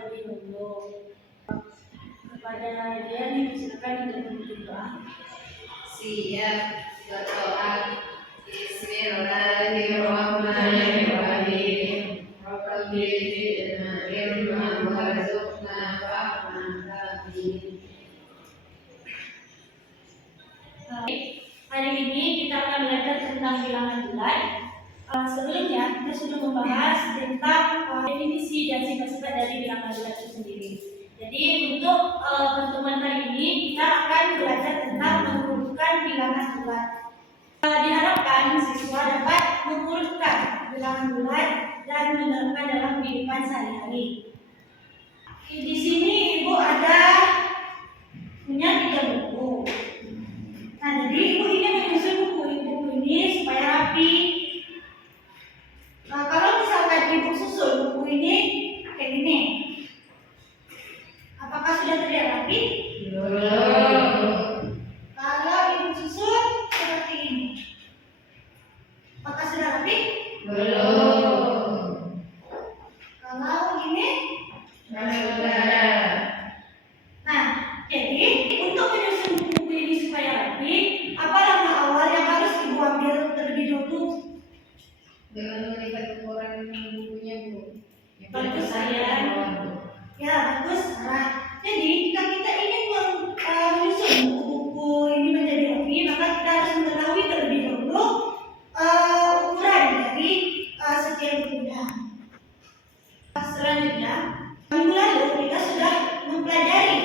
terlebih dahulu. Kepada dia disilakan untuk berdoa. Siap berdoa. Bismillahirrahmanirrahim. Rabbi zidna ilman warzuqna fahman. Amin. Hari ini kita akan belajar tentang bilangan bulat. Sebelumnya kita sudah membahas tentang definisi dan sifat-sifat dari bilangan bulat itu sendiri. Jadi untuk pertemuan kali ini kita akan belajar tentang mengurutkan bilangan bulat. Diharapkan siswa dapat mengurutkan bilangan bulat dan menerapkan dalam kehidupan sehari-hari. Di sini Ibu ada punya 3 buku. Nah, jadi Ibu ingin menyusun buku ini supaya rapi. Nah, kalau misalkan Ibu susun buku ini kayak gini, apakah sudah terlihat rapi? Belum. Kalau Ibu susun seperti ini, apakah sudah rapi? Belum. Kalau ini, Sudah. nah, jadi untuk menyusun buku ini supaya rapi, apa langkah awal yang harus Ibu ambil terlebih dahulu? Dengan melihat ukuran bukunya, Bu. Yang Bagus, besar sayang. yang bawah, Bu. Ya, bagus. Nah, jadi jika kita ingin menyusun buku-buku ini menjadi rapi, maka kita harus mengetahui terlebih dahulu ukuran dari setiap bukunya. Selanjutnya, minggu lalu kita sudah mempelajari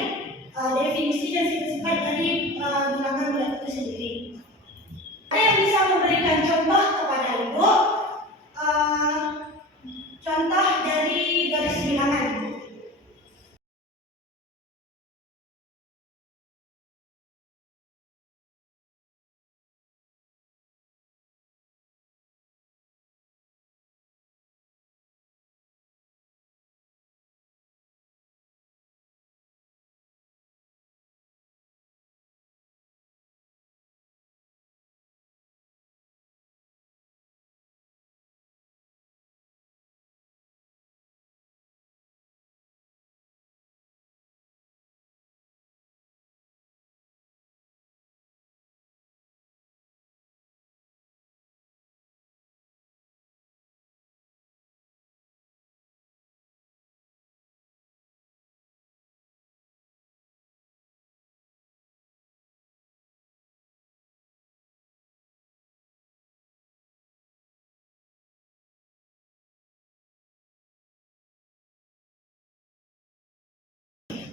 definisi dan sifat-sifat dari bilangan bulat itu sendiri. Ada yang bisa memberikan contoh kepada Ibu? Contoh dari garis bilangan.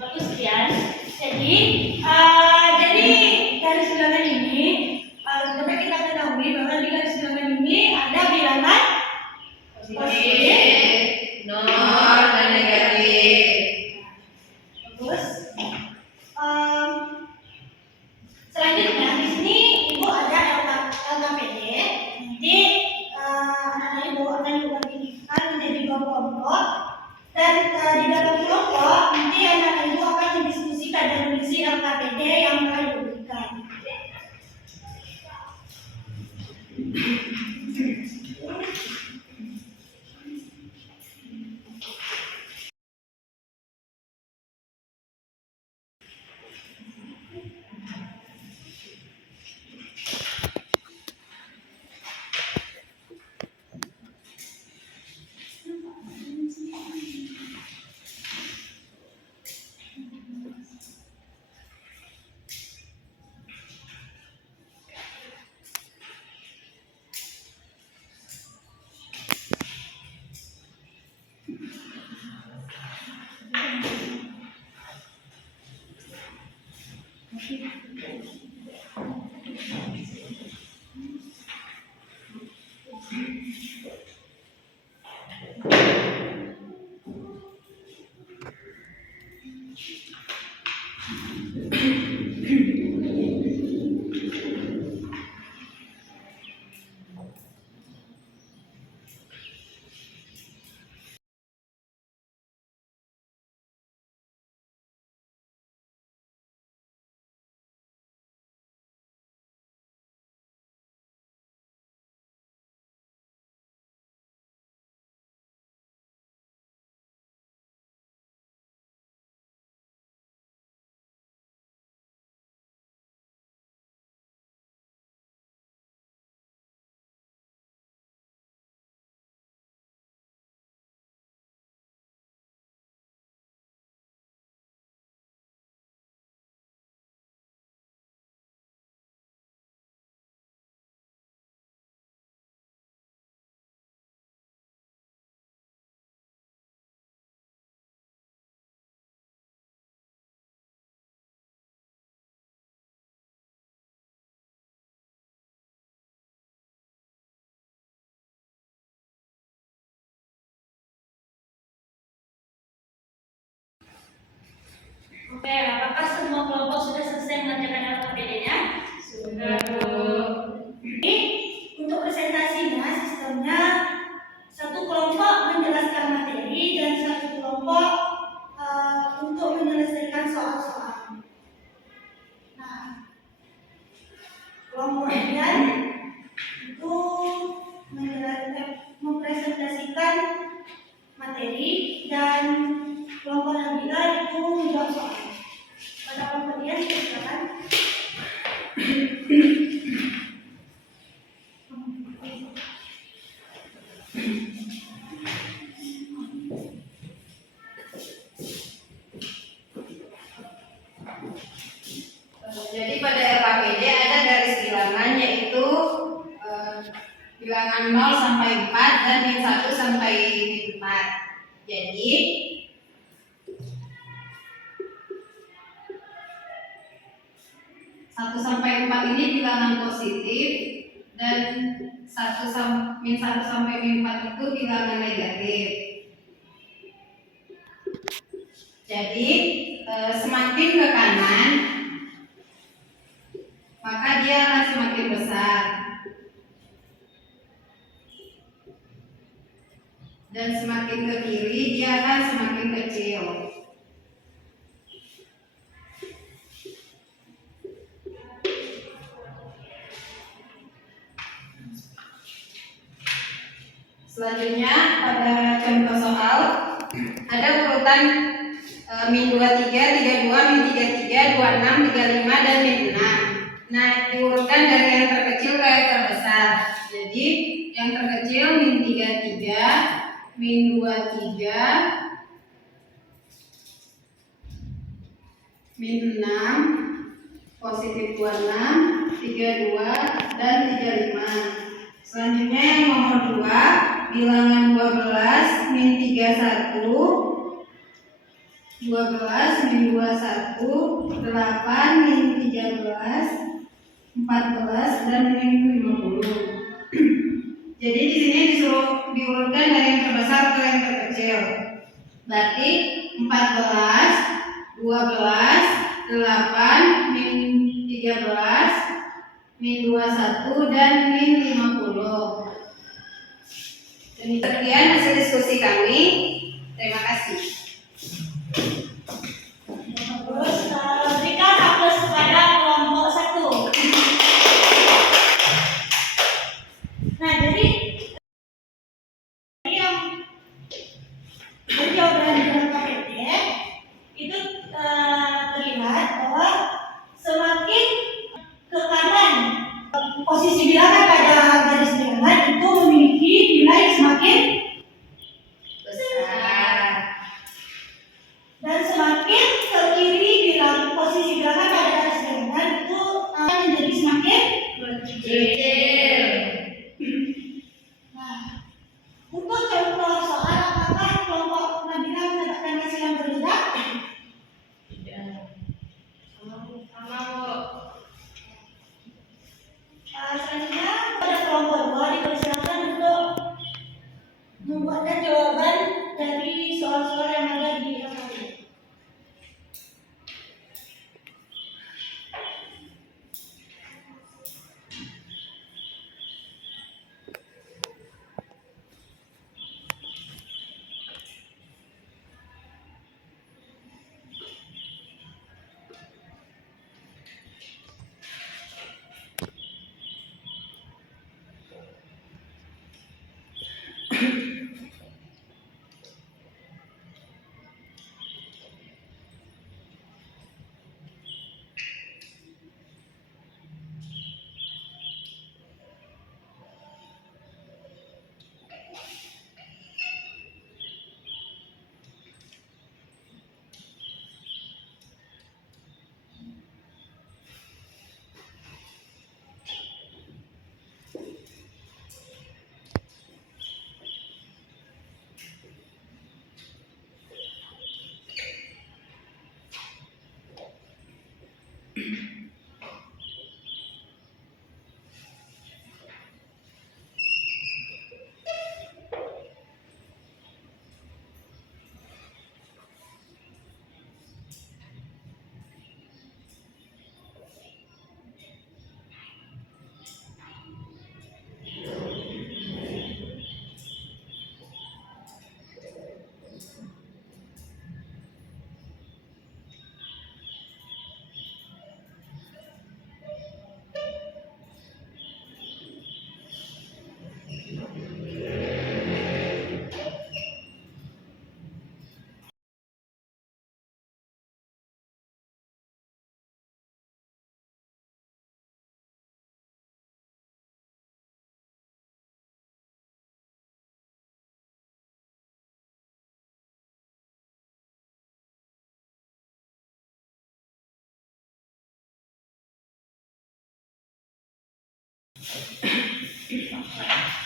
Bagus sekian. Jadi garis bilangan ini dapat kita ketahui bahwa di garis bilangan ini ada bilangan positif, Nol dan negatif. bagus. Selanjutnya di sini Ibu ada LKPD. Nanti anak-anak Ibu akan dibagikan menjadi 2 kelompok. Dan di dalam kelompok nanti anak-anak Ibu akan mendiskusikan dan mengisi LKPD yang telah Ibu berikan. Oke, apakah semua kelompok sudah selesai mengerjakan LKPD-nya? Sudah, Bu. Jadi, untuk presentasinya, sistemnya satu kelompok menjelaskan materi dan satu kelompok untuk menyelesaikan soal-soal. Nah, kelompok kalian itu mempresentasikan materi dan kelompok Nabila itu menjawab soal. Pada kelompok kalian silakan. Jadi pada LKPD ada garis bilangan yaitu bilangan 0 sampai 4 dan min 1 sampai min 4. Jadi 1 sampai 4 ini bilangan positif dan min 1 sampai min 4 itu bilangan negatif. Jadi semakin ke kanan maka dia akan semakin besar dan semakin ke kiri dia akan semakin kecil. Selanjutnya pada contoh soal ada urutan min 23, 32, min 33, 26, 35 dan min 6. Nah, diurutkan dari yang terkecil ke yang terbesar. Jadi yang terkecil min 33, min 23, min 6, positif 26, 32 dan 35. Selanjutnya yang nomor 2, bilangan 12, min 31, 12, min 21, 8, min 13, 14 dan min 50. Jadi di sini disuruh diurutkan dari yang terbesar ke yang terkecil. Berarti 14, 12, 8, min 13, min 21 dan min 50. Demikian hasil diskusi kami. Terima kasih. Terus berikan aplaus kepada kelompok 1. Nah, jadi yang jawaban dalam KPD itu terlihat bahwa semakin ke kanan posisi bilangan pada garis bilangan itu memiliki nilai semakin Besar. dan semakin ke kiri posisi bilangan pada garis bilangan itu menjadi semakin Kecil. Nah, untuk contoh soal apakah kelompok Nabila mendapatkan hasil yang berbeda? Tidak. Sama, Bu. Selanjutnya pada kelompok 2 dipersilakan untuk membuatkan jawaban dari soal-soal yang ada di LKPD.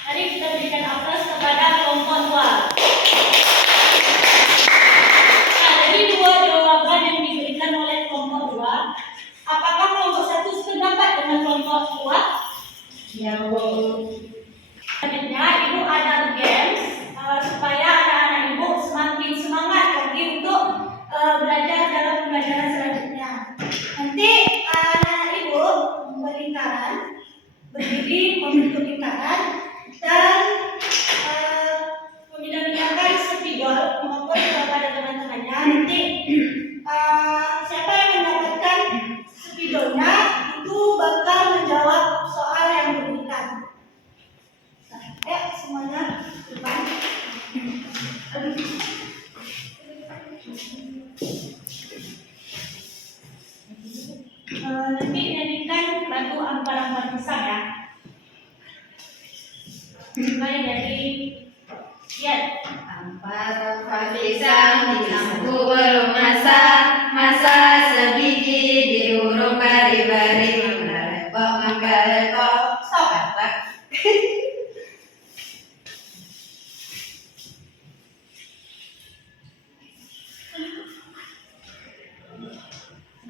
Mari kita berikan aplaus kepada kelompok 2. Nah, dari 2 jawaban yang diberikan oleh kelompok 2, apakah kelompok 1 sependapat dengan kelompok 2? Ya, Bu. Selanjutnya, Ibu ada games supaya anak-anak Ibu semakin semangat lagi untuk belajar dalam pembelajaran selanjutnya. Nanti anak-anak Ibu membuat lingkaran, berdiri membentuk lingkaran, dan menyediakan spidol mengumpul kepada teman-temannya. Nanti siapa yang mendapatkan spidolnya itu bakal menjawab soal yang diberikan. Ayo semuanya depan. Nanti nyanyikan lagu Ampar-Ampar Pisang ya. Mulai dari Ampar-ampar pisang, pisangku belum masak, masak sebiji diurung bari-bari, menggalepok. Stop.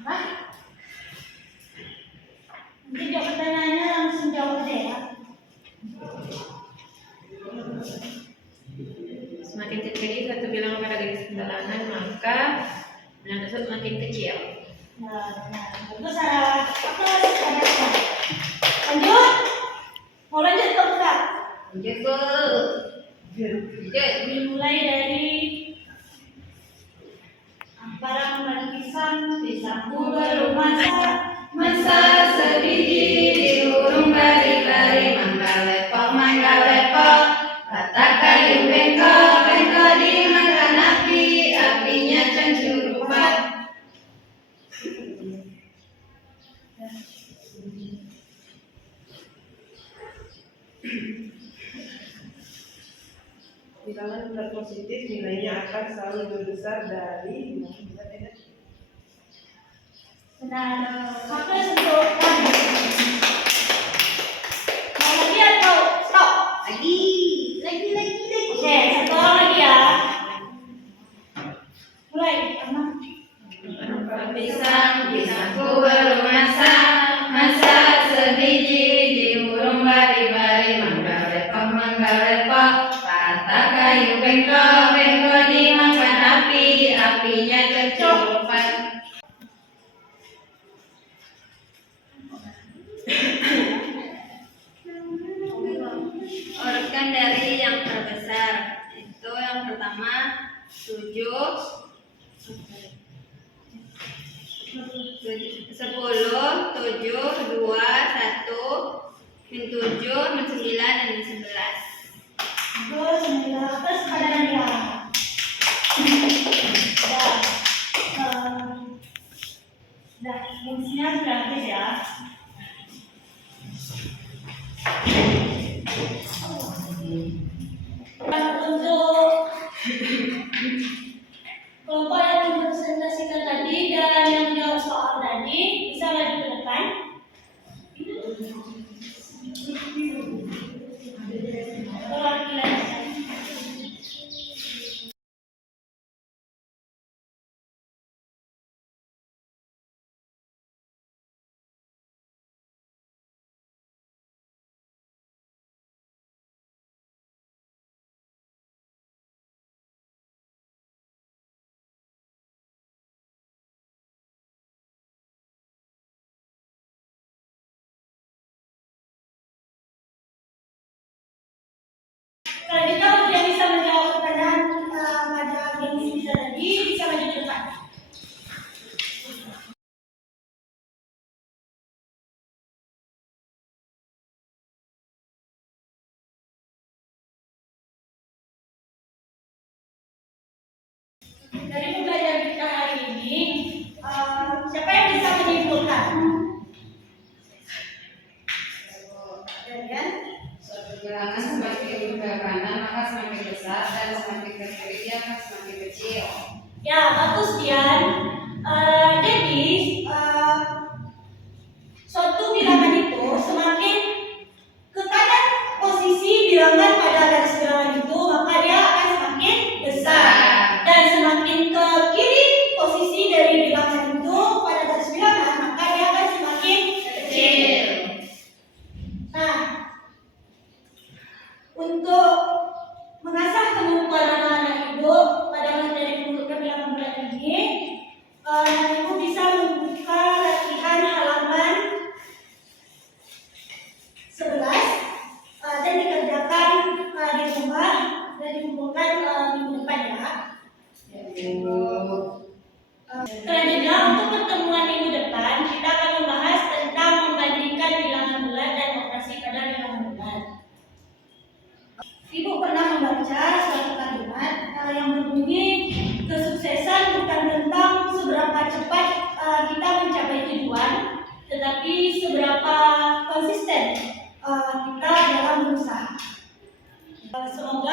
Apa? Nanti jawab pertanyaannya langsung jawab deh ya. Semakin terjadi satu bilangan pada garis pembalangan, maka bilangan tersebut makin kecil. Nah, bagus Sarah. Lanjut. Mau lanjut Pak Ustaz? Lanjut, Bu. Dimulai dari Ampar-ampar pisang, pisangku belum masak, Masak sebiji diurung bari-bari, mangga-lepok, batang kayu bengkok dimakan api, apinya cencurupat. Bilangan bulat positif nilainya akan selalu lebih besar dari benar. Sampai sentuh lagi. Mau lagi atau stop? Lagi. Oke, satu orang lagi ya. Mulai, aman. Pisang, pisangku belum masak, masak sebiji diurung bari-bari, mangga-lepok, patah kayu bengkok dimakan api, apinya tercurupan. Urutkan dari yang terbesar. Itu yang pertama 7, 10, 7, 2, 1, min 7, min 9, dan min 11. Terus, atas pada Nila. Dah, fungsinya gratis ya. Untuk kelompok yang mempresentasikan tadi dan yang menjawab soal tadi bisa maju ke depan. Perwakilan. Kalau kita tidak bisa menjawab pertanyaan pada gengsi kita tadi, bisa maju ke depan. Dari pembelajaran kita hari ini, siapa yang bisa menyimpulkan? Kalian? Suatu bilangan semakin ke kanan maka semakin besar, dan semakin ke kiri dia akan semakin kecil. Ya, bagus Dian. Jadi suatu bilangan itu semakin Semoga